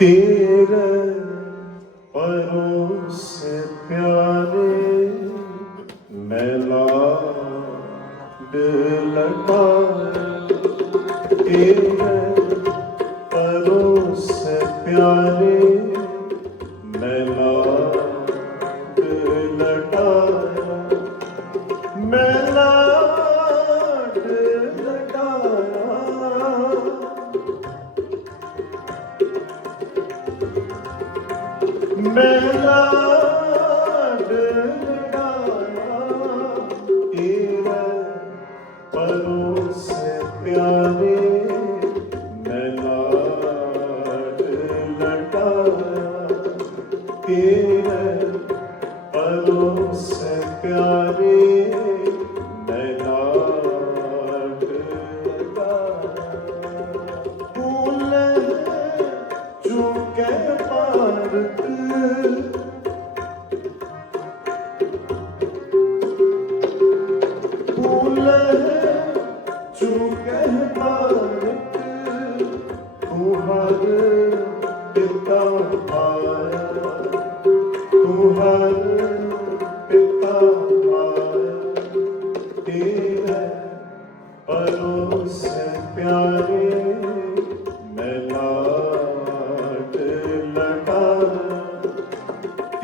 ਤੇਰੇ ਪਰੋਸੇ ਪਿਆਰੇ ਮੈਂ ਲਾਡ ਲਟਾ ਤੇਰੇ ਪਰੋਸੇ ਪਿਆਰੇ ਮੈਂ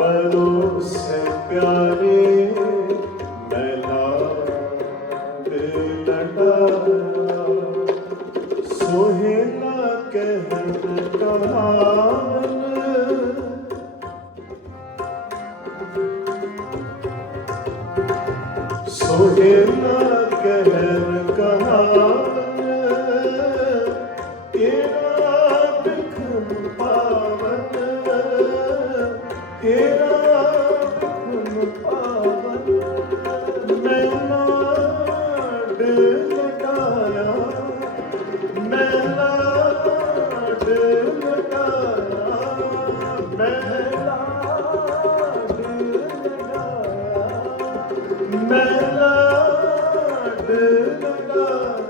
पलों से प्यारे मैला लटा सोहेला कहन कहावन सोहेला ਮੈਂ ਲਾਡ ਲੰਗਾ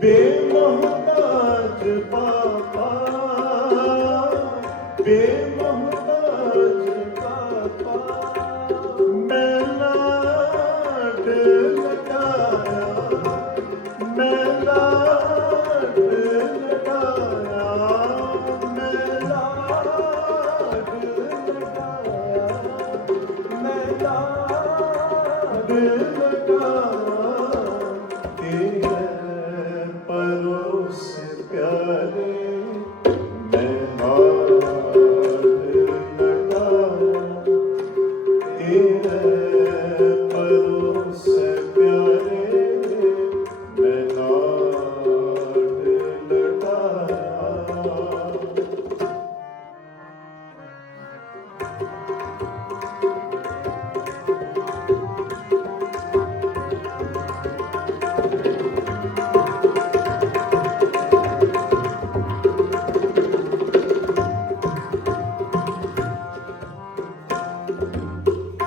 bem.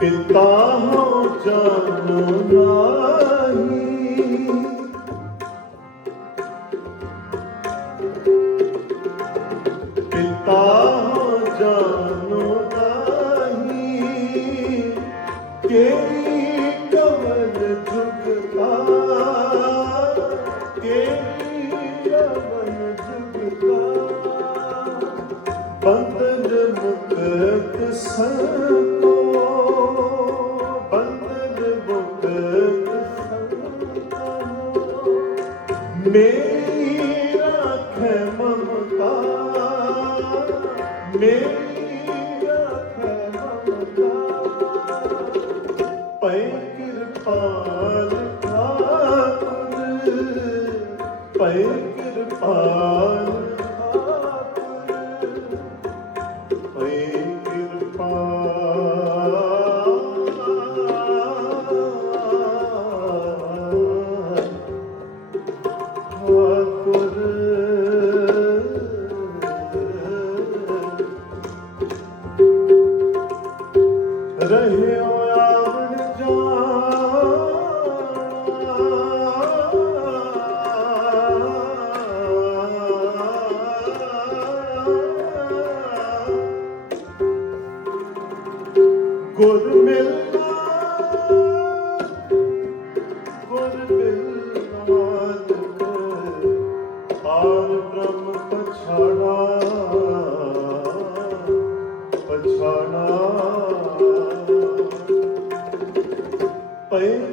ਪਿਤਾ ਹੋ ਜਾਨੋ ਨਾਹੀ ਪਿਤਾ ਹੋ ਕੇ ਮੇਰੀ ਰੱਖ ਮਮਤਾ ਮੇਰੀ ਰੱਖ ਮਮਤਾ ਪੈ ਕਿਰਪਾਲ ਠਾਕੁਰ ਪੈ ਕਿਰਪਾਲ ਗੁਰ ਮਿਲਣਾ ਗੁਰ ਮਿਲਣਾ ਆਰ ਬ੍ਰਹਮ ਪਛਾਣਾ ਪਛਾਣਾ ਪਏ